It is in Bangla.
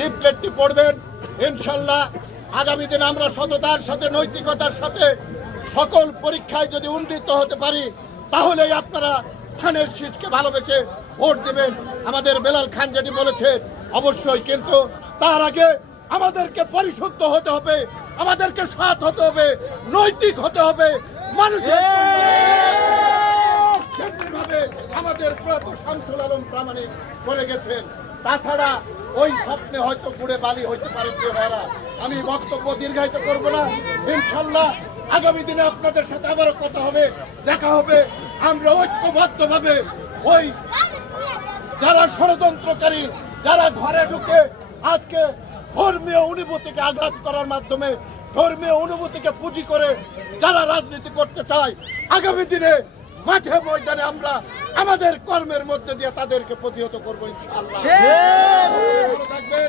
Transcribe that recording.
লিফলেটটি পড়বেন। ইনশাল্লাহ আগামী দিন আমরা সততার সাথে নৈতিকতার সাথে সকল পরীক্ষায় যদি উন্নীত হতে পারি, তাহলেই আপনারা খানের শীষকে ভালোবেসে ভোট দেবেন। আমাদের বেলাল খান যেটি বলেছেন অবশ্যই, কিন্তু তার আগে আমাদেরকে পরিশুদ্ধ হতে হবে, আমাদেরকে সৎ হতে হবে, নৈতিক হতে হবে, মানুষের ভাবে আমাদের প্রয়াত শামসুল আলম প্রামাণিক করে গেছেন। তাছাড়া ওই স্বপ্নে হয়তো গুড়ে বালি হইতে পারে। প্রিয় ভাইরা, আমি বক্তব্য দীর্ঘায়িত করব না। ইনশাল্লাহ আগামী দিনে আপনাদের সাথে আবারও কথা হবে, দেখা হবে। আমরা ঐক্যবদ্ধভাবে ওই যারা ষড়যন্ত্রকারী, যারা ঘরে ঢুকে আজকে ধর্মীয় অনুভূতিকে আঘাত করার মাধ্যমে ধর্মীয় অনুভূতিকে পুঁজি করে যারা রাজনীতি করতে চায়, আগামী দিনে মাঠে ময়দানে আমরা আমাদের কর্মের মধ্যে দিয়ে তাদেরকে প্রতিহত করবো ইনশাআল্লাহ। ভালো থাকবেন।